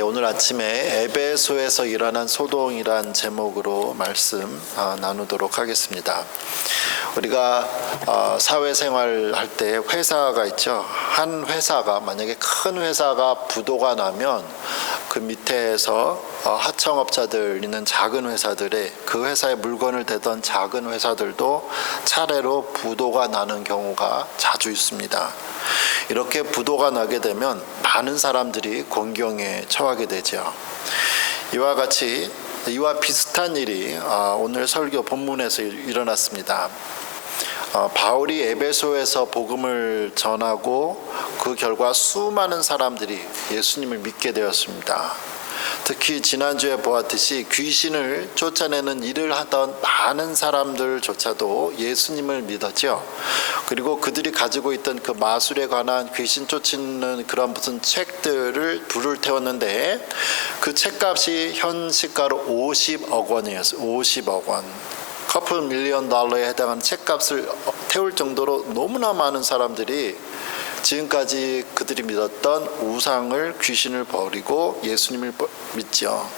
오늘 아침에 에베소에서 일어난 소동이란 제목으로 말씀 나누도록 하겠습니다. 우리가 사회생활 할 때 회사가 있죠. 한 회사가 만약에 큰 회사가 부도가 나면 그 밑에서 하청업자들 있는 작은 회사들의 그 회사에 물건을 대던 작은 회사들도 차례로 부도가 나는 경우가 자주 있습니다. 이렇게 부도가 나게 되면 많은 사람들이 곤경에 처하게 되죠. 이와 비슷한 일이 오늘 설교 본문에서 일어났습니다. 바울이 에베소에서 복음을 전하고 그 결과 수많은 사람들이 예수님을 믿게 되었습니다. 특히 지난주에 보았듯이 귀신을 쫓아내는 일을 하던 많은 사람들조차도 예수님을 믿었죠. 그리고 그들이 가지고 있던 그 마술에 관한 귀신 쫓는 그런 무슨 책들을 불을 태웠는데 그 책값이 현 시가로 50억 원이었어요. 50억 원. 커플 밀리언 달러에 해당하는 책값을 태울 정도로 너무나 많은 사람들이 지금까지 그들이 믿었던 우상을, 귀신을 버리고 예수님을 믿죠.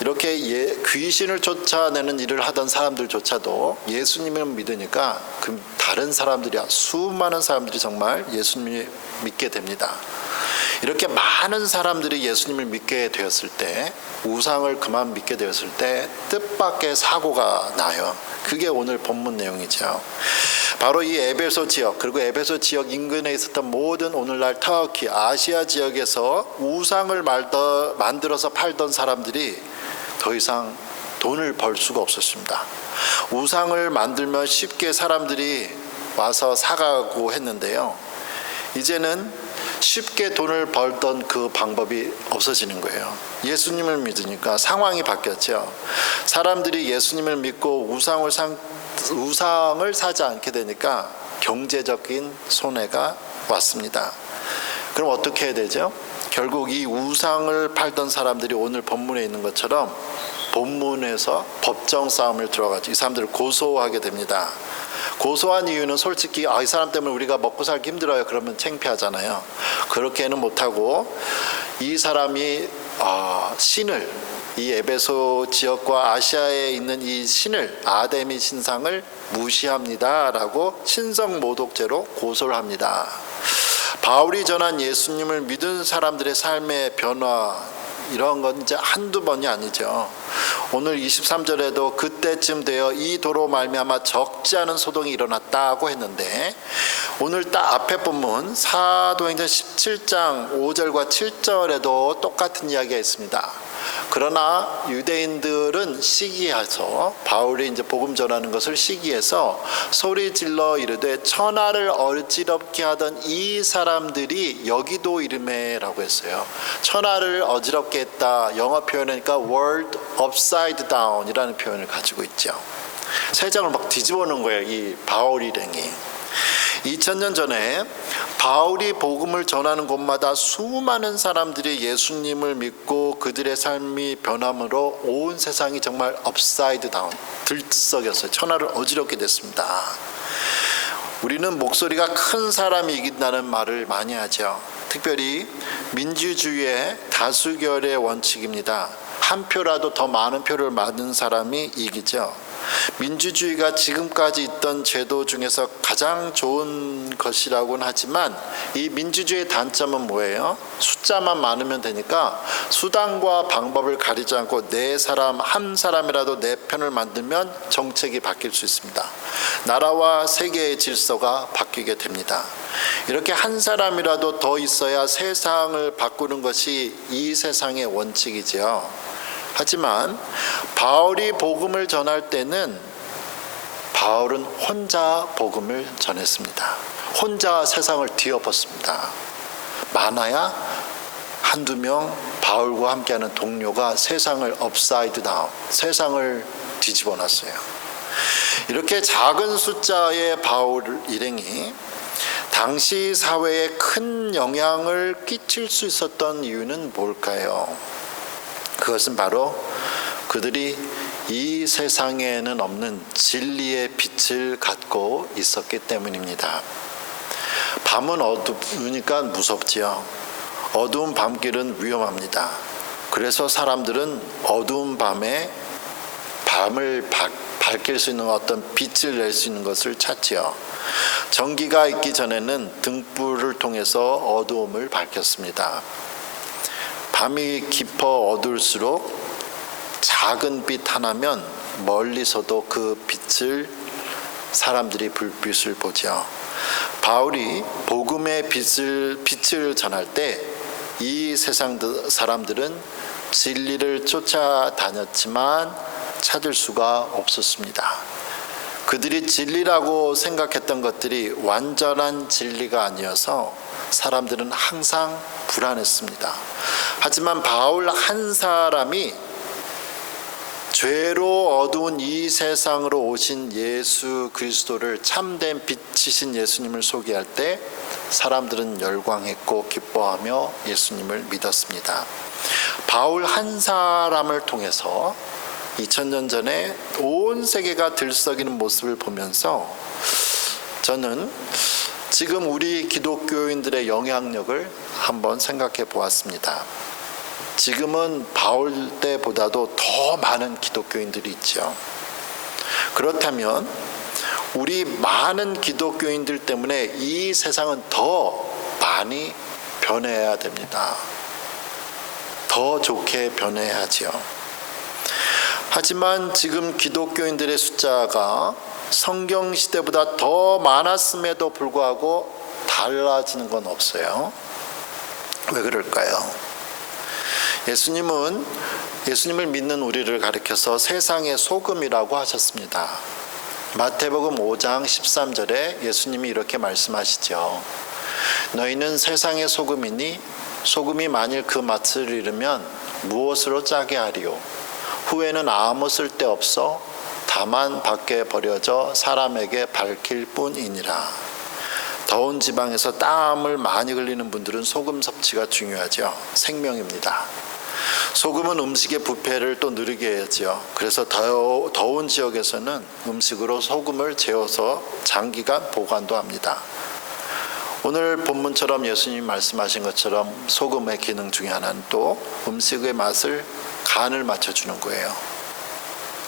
이렇게 귀신을 쫓아내는 일을 하던 사람들조차도 예수님을 믿으니까 그 다른 사람들이, 수많은 사람들이 정말 예수님을 믿게 됩니다. 이렇게 많은 사람들이 예수님을 믿게 되었을 때, 우상을 그만 믿게 되었을 때 뜻밖의 사고가 나요. 그게 오늘 본문 내용이죠. 바로 이 에베소 지역, 그리고 에베소 지역 인근에 있었던 모든 오늘날 터키, 아시아 지역에서 우상을 만들어서 팔던 사람들이 더 이상 돈을 벌 수가 없었습니다. 우상을 만들면 쉽게 사람들이 와서 사가고 했는데요. 이제는 쉽게 돈을 벌던 그 방법이 없어지는 거예요. 예수님을 믿으니까 상황이 바뀌었죠. 사람들이 예수님을 믿고 우상을 사지 않게 되니까 경제적인 손해가 왔습니다. 그럼 어떻게 해야 되죠? 결국 이 우상을 팔던 사람들이 오늘 본문에 있는 것처럼 본문에서 법정 싸움을 들어가죠. 이 사람들을 고소하게 됩니다. 고소한 이유는 솔직히 이 사람 때문에 우리가 먹고 살기 힘들어요. 그러면 창피하잖아요. 그렇게는 못하고 이 사람이 신을, 이 에베소 지역과 아시아에 있는 이 신을, 아데미 신상을 무시합니다 라고 신성모독죄로 고소를 합니다. 바울이 전한 예수님을 믿은 사람들의 삶의 변화, 이런 건 이제 한두 번이 아니죠. 오늘 23절에도 그때쯤 되어 이 도로 말미암아 적지 않은 소동이 일어났다고 했는데, 오늘 딱 앞에 본문 사도행전 17장 5절과 7절에도 똑같은 이야기가 있습니다. 그러나 유대인들은 시기해서, 바울이 이제 복음 전하는 것을 시기해서 소리 질러 이르되 천하를 어지럽게 하던 이 사람들이 여기도 이르매라고 했어요. 천하를 어지럽게 했다. 영어 표현이니까 world upside down 이라는 표현을 가지고 있죠. 세상을 막 뒤집어 놓은 거예요, 이 바울 일행이. 2000년 전에 바울이 복음을 전하는 곳마다 수많은 사람들이 예수님을 믿고 그들의 삶이 변함으로 온 세상이 정말 업사이드 다운, 들썩였어요. 천하를 어지럽게 됐습니다. 우리는 목소리가 큰 사람이 이긴다는 말을 많이 하죠. 특별히 민주주의의 다수결의 원칙입니다. 한 표라도 더 많은 표를 받은 사람이 이기죠. 민주주의가 지금까지 있던 제도 중에서 가장 좋은 것이라고는 하지만 이 민주주의의 단점은 뭐예요? 숫자만 많으면 되니까 수단과 방법을 가리지 않고 한 사람이라도 내 편을 만들면 정책이 바뀔 수 있습니다. 나라와 세계의 질서가 바뀌게 됩니다. 이렇게 한 사람이라도 더 있어야 세상을 바꾸는 것이 이 세상의 원칙이지요. 하지만 바울이 복음을 전할 때는 바울은 혼자 복음을 전했습니다. 혼자 세상을 뒤엎었습니다. 많아야 한두 명 바울과 함께하는 동료가 세상을 업사이드 다운, 세상을 뒤집어 놨어요. 이렇게 작은 숫자의 바울 일행이 당시 사회에 큰 영향을 끼칠 수 있었던 이유는 뭘까요? 그것은 바로 그들이 이 세상에는 없는 진리의 빛을 갖고 있었기 때문입니다. 밤은 어두우니까 무섭지요. 어두운 밤길은 위험합니다. 그래서 사람들은 어두운 밤에 밤을 밝힐 수 있는 어떤 빛을 낼 수 있는 것을 찾지요. 전기가 있기 전에는 등불을 통해서 어두움을 밝혔습니다. 밤이 깊어 어두울수록 작은 빛 하나면 멀리서도 그 빛을 사람들이 불빛을 보죠. 바울이 복음의 빛을 전할 때 이 세상 사람들은 진리를 쫓아다녔지만 찾을 수가 없었습니다. 그들이 진리라고 생각했던 것들이 완전한 진리가 아니어서 사람들은 항상 불안했습니다. 하지만 바울 한 사람이 죄로 어두운 이 세상으로 오신 예수 그리스도를 참된 빛이신 예수님을 소개할 때 사람들은 열광했고 기뻐하며 예수님을 믿었습니다. 바울 한 사람을 통해서 2000년 전에 온 세계가 들썩이는 모습을 보면서 저는 지금 우리 기독교인들의 영향력을 한번 생각해 보았습니다. 지금은 바울 때보다도 더 많은 기독교인들이 있죠. 그렇다면 우리 많은 기독교인들 때문에 이 세상은 더 많이 변해야 됩니다. 더 좋게 변해야지요. 하지만 지금 기독교인들의 숫자가 성경 시대보다 더 많았음에도 불구하고 달라지는 건 없어요. 왜 그럴까요? 예수님을 믿는 우리를 가리켜서 세상의 소금이라고 하셨습니다. 마태복음 5장 13절에 예수님이 이렇게 말씀하시죠. 너희는 세상의 소금이니 소금이 만일 그 맛을 잃으면 무엇으로 짜게 하리요? 후에는 아무 쓸데없어 다만 밖에 버려져 사람에게 밝힐 뿐이니라. 더운 지방에서 땀을 많이 흘리는 분들은 소금 섭취가 중요하죠. 생명입니다. 소금은 음식의 부패를 또 누르게 하죠. 그래서 더운 지역에서는 음식으로 소금을 재워서 장기간 보관도 합니다. 오늘 본문처럼 예수님이 말씀하신 것처럼 소금의 기능 중에 하나는 또 음식의 맛을 간을 맞춰주는 거예요.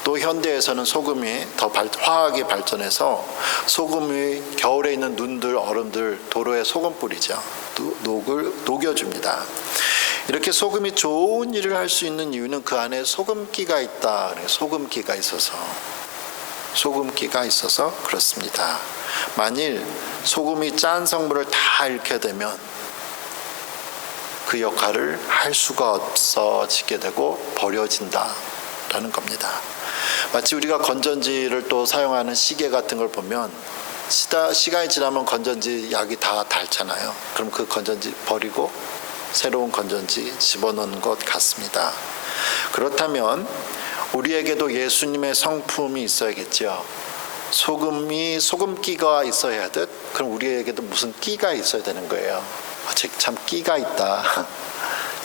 또 현대에서는 소금이 더 화학이 발전해서 소금이 겨울에 있는 눈들, 얼음들, 도로에 소금 뿌리죠. 녹여줍니다. 이렇게 소금이 좋은 일을 할 수 있는 이유는 그 안에 소금기가 있다. 소금기가 있어서 그렇습니다. 만일 소금이 짠 성분을 다 잃게 되면 그 역할을 할 수가 없어지게 되고 버려진다라는 겁니다. 마치 우리가 건전지를 또 사용하는 시계 같은 걸 보면 시간이 지나면 건전지 약이 다 닳잖아요. 그럼 그 건전지 버리고 새로운 건전지 집어넣는 것 같습니다. 그렇다면 우리에게도 예수님의 성품이 있어야겠죠. 소금기가 있어야 하듯 그럼 우리에게도 무슨 끼가 있어야 되는 거예요. 참 끼가 있다.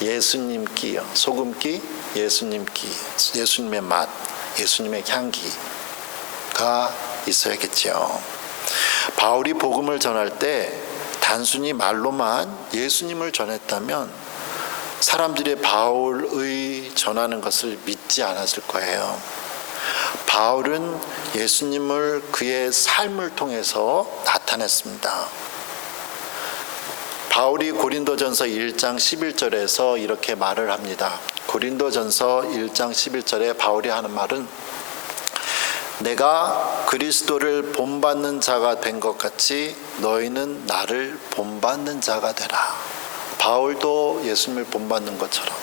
예수님 끼요. 소금기, 예수님 끼, 예수님의 맛, 예수님의 향기가 있어야겠죠. 바울이 복음을 전할 때 단순히 말로만 예수님을 전했다면 사람들이 바울의 전하는 것을 믿지 않았을 거예요. 바울은 예수님을 그의 삶을 통해서 나타냈습니다. 바울이 고린도전서 1장 11절에서 이렇게 말을 합니다. 고린도전서 1장 11절에 바울이 하는 말은 내가 그리스도를 본받는 자가 된 것 같이 너희는 나를 본받는 자가 되라. 바울도 예수님을 본받는 것처럼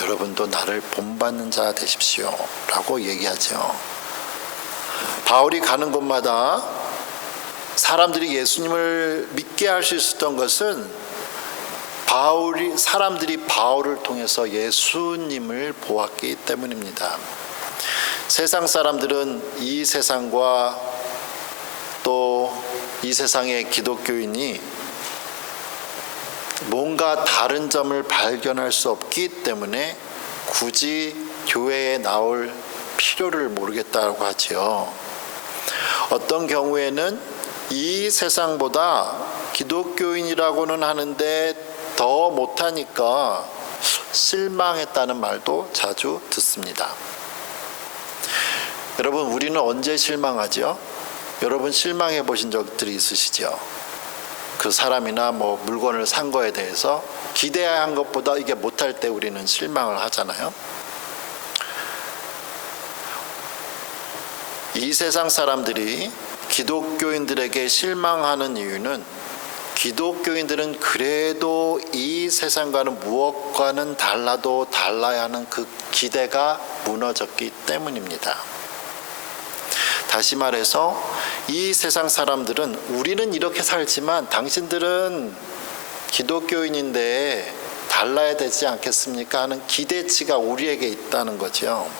여러분도 나를 본받는 자 되십시오 라고 얘기하죠. 바울이 가는 곳마다 사람들이 예수님을 믿게 할 수 있었던 것은 사람들이 바울을 통해서 예수님을 보았기 때문입니다. 세상 사람들은 이 세상과 또 이 세상의 기독교인이 뭔가 다른 점을 발견할 수 없기 때문에 굳이 교회에 나올 필요를 모르겠다고 하지요. 어떤 경우에는 이 세상보다 기독교인이라고는 하는데 더 못하니까 실망했다는 말도 자주 듣습니다. 여러분, 우리는 언제 실망하죠? 여러분 실망해 보신 적들이 있으시죠? 그 사람이나 물건을 산 거에 대해서 기대한 것보다 이게 못할 때 우리는 실망을 하잖아요. 이 세상 사람들이 기독교인들에게 실망하는 이유는 기독교인들은 그래도 이 세상과는 무엇과는 달라도 달라야 하는 그 기대가 무너졌기 때문입니다. 다시 말해서 이 세상 사람들은 우리는 이렇게 살지만 당신들은 기독교인인데 달라야 되지 않겠습니까? 하는 기대치가 우리에게 있다는 거죠.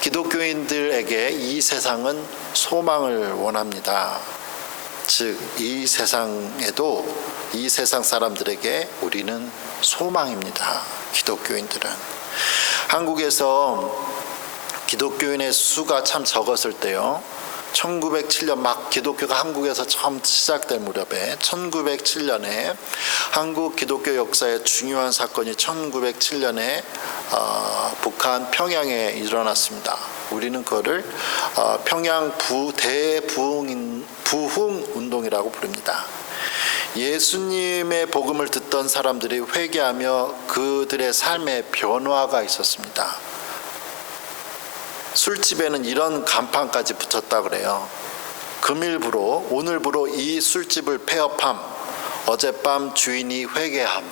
기독교인들에게 이 세상은 소망을 원합니다. 즉, 이 세상에도 이 세상 사람들에게 우리는 소망입니다. 기독교인들은. 한국에서 기독교인의 수가 참 적었을 때요, 1907년 막 기독교가 한국에서 처음 시작될 무렵에 1907년에 한국 기독교 역사의 중요한 사건이 1907년에 북한 평양에 일어났습니다. 우리는 그거를 평양 대부흥 운동이라고 부릅니다. 예수님의 복음을 듣던 사람들이 회개하며 그들의 삶에 변화가 있었습니다. 술집에는 이런 간판까지 붙였다 그래요. 금일부로 오늘부로 이 술집을 폐업함. 어젯밤 주인이 회개함.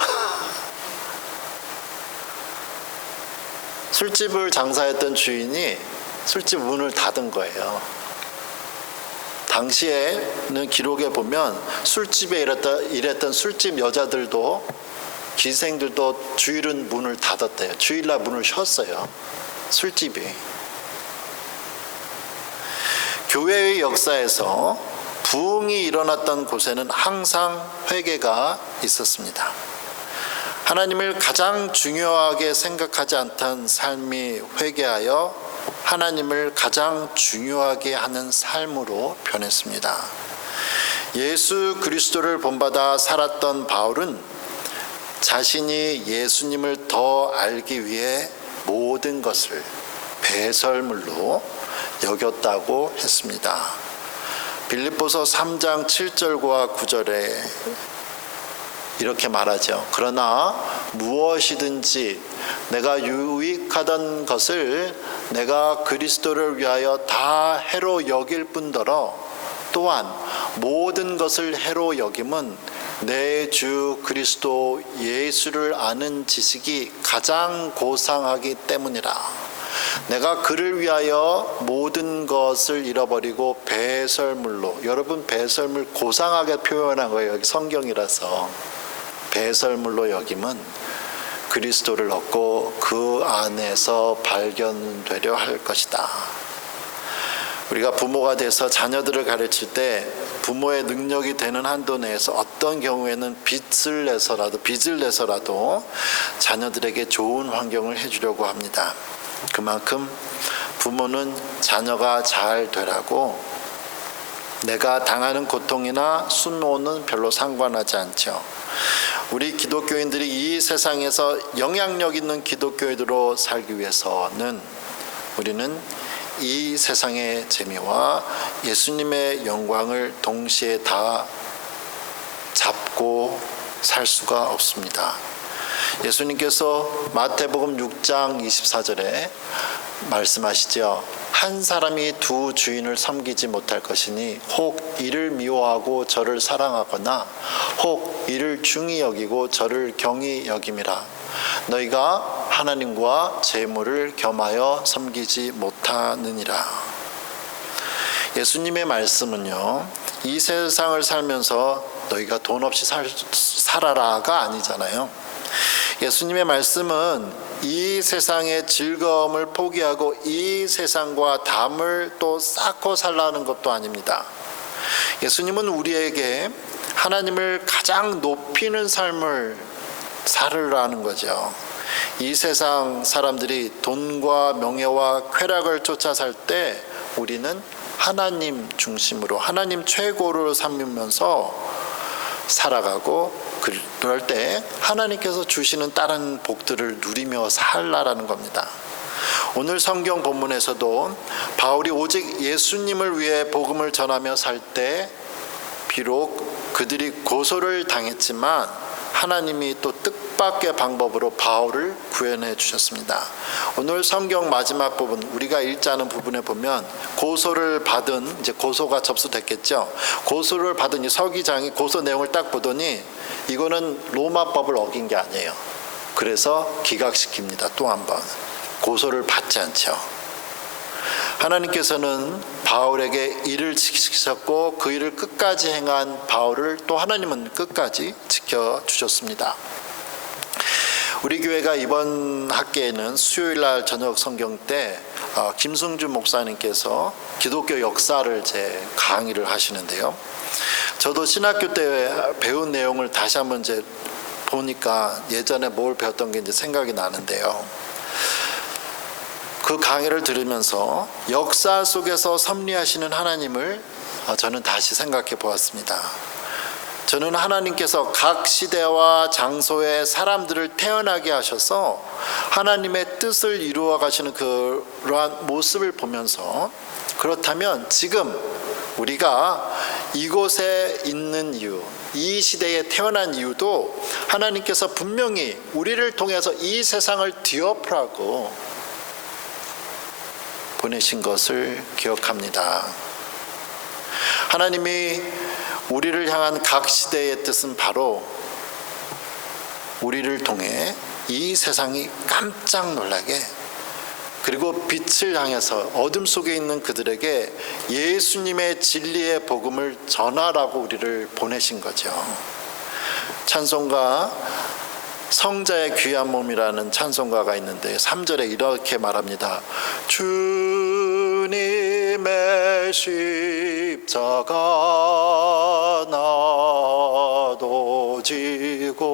술집을 장사했던 주인이 술집 문을 닫은 거예요. 당시에는 기록에 보면 술집에 일했던 술집 여자들도 기생들도 주일은 문을 닫았대요. 주일날 문을 쉬었어요. 술집이. 교회의 역사에서 부흥이 일어났던 곳에는 항상 회개가 있었습니다. 하나님을 가장 중요하게 생각하지 않던 삶이 회개하여 하나님을 가장 중요하게 하는 삶으로 변했습니다. 예수 그리스도를 본받아 살았던 바울은 자신이 예수님을 더 알기 위해 모든 것을 배설물로 여겼다고 했습니다. 빌립보서 3장 7절과 9절에 이렇게 말하죠. 그러나 무엇이든지 내가 유익하던 것을 내가 그리스도를 위하여 다 해로 여길 뿐더러 또한 모든 것을 해로 여김은 내 주 그리스도 예수를 아는 지식이 가장 고상하기 때문이라. 내가 그를 위하여 모든 것을 잃어버리고 배설물로, 여러분 배설물 고상하게 표현한 거예요. 여기 성경이라서. 배설물로 여김은 그리스도를 얻고 그 안에서 발견되려 할 것이다. 우리가 부모가 돼서 자녀들을 가르칠 때 부모의 능력이 되는 한도 내에서 어떤 경우에는 빚을 내서라도 자녀들에게 좋은 환경을 해주려고 합니다. 그만큼 부모는 자녀가 잘 되라고 내가 당하는 고통이나 수모는 별로 상관하지 않죠. 우리 기독교인들이 이 세상에서 영향력 있는 기독교인으로 살기 위해서는 우리는 이 세상의 재미와 예수님의 영광을 동시에 다 잡고 살 수가 없습니다. 예수님께서 마태복음 6장 24절에 말씀하시죠. 한 사람이 두 주인을 섬기지 못할 것이니 혹 이를 미워하고 저를 사랑하거나 혹 이를 중히 여기고 저를 경히 여김이라. 너희가 하나님과 재물을 겸하여 섬기지 못하느니라. 예수님의 말씀은요, 이 세상을 살면서 너희가 돈 없이 살아라가 아니잖아요. 예수님의 말씀은 이 세상의 즐거움을 포기하고 이 세상과 담을 또 쌓고 살라는 것도 아닙니다. 예수님은 우리에게 하나님을 가장 높이는 삶을 살으라는 거죠. 이 세상 사람들이 돈과 명예와 쾌락을 쫓아 살 때 우리는 하나님 중심으로 하나님 최고로 삼으면서 살아가고 그럴 때 하나님께서 주시는 다른 복들을 누리며 살라라는 겁니다. 오늘 성경 본문에서도 바울이 오직 예수님을 위해 복음을 전하며 살 때 비록 그들이 고소를 당했지만 하나님이 또 뜻밖의 방법으로 바울을 구원해 주셨습니다. 오늘 성경 마지막 부분 우리가 읽지 않은 부분에 보면 고소를 받은, 이제 고소가 접수됐겠죠. 고소를 받은 이 서기장이 고소 내용을 딱 보더니 이거는 로마법을 어긴 게 아니에요. 그래서 기각시킵니다. 또 한 번 고소를 받지 않죠. 하나님께서는 바울에게 일을 지키셨고 그 일을 끝까지 행한 바울을 또 하나님은 끝까지 지켜주셨습니다. 우리 교회가 이번 학기에는 수요일날 저녁 성경 때 김승준 목사님께서 기독교 역사를 강의를 하시는데요. 저도 신학교 때 배운 내용을 다시 한번 보니까 예전에 뭘 배웠던 게 생각이 나는데요. 그 강의를 들으면서 역사 속에서 섭리하시는 하나님을 저는 다시 생각해 보았습니다. 저는 하나님께서 각 시대와 장소에 사람들을 태어나게 하셔서 하나님의 뜻을 이루어 가시는 그러한 모습을 보면서, 그렇다면 지금 우리가 이곳에 있는 이유, 이 시대에 태어난 이유도 하나님께서 분명히 우리를 통해서 이 세상을 뒤엎으라고 보내신 것을 기억합니다. 하나님이 우리를 향한 각 시대의 뜻은 바로 우리를 통해 이 세상이 깜짝 놀라게, 그리고 빛을 향해서 어둠 속에 있는 그들에게 예수님의 진리의 복음을 전하라고 우리를 보내신 거죠. 찬송가 성자의 귀한 몸이라는 찬송가가 있는데 3절에 이렇게 말합니다. 주님의 십자가 나도 지고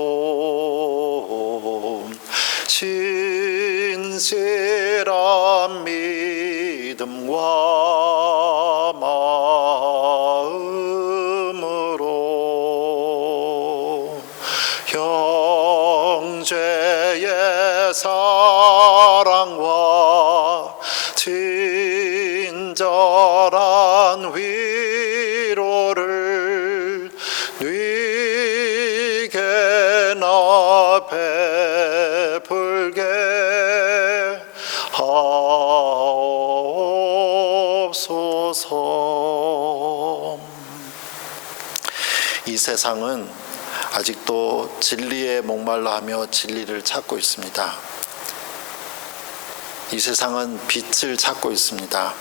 진실한 믿음과 마음으로 형제의 사랑과 친절한 위로를 네게나 베풀게 하옵소서. 이 세상은 아직도 진리에 목말라 하며 진리를 찾고 있습니다. 이 세상은 빛을 찾고 있습니다.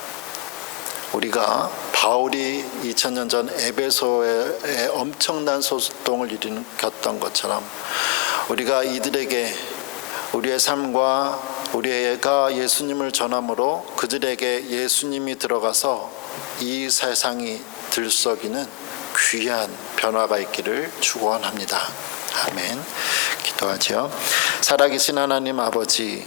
우리가 바울이 2000년 전 에베소에 엄청난 소동을 일으켰던 것처럼 우리가 이들에게 우리의 삶과 우리가 예수님을 전함으로 그들에게 예수님이 들어가서 이 세상이 들썩이는 귀한 변화가 있기를 축원합니다. 아멘. 기도하죠. 살아계신 하나님 아버지,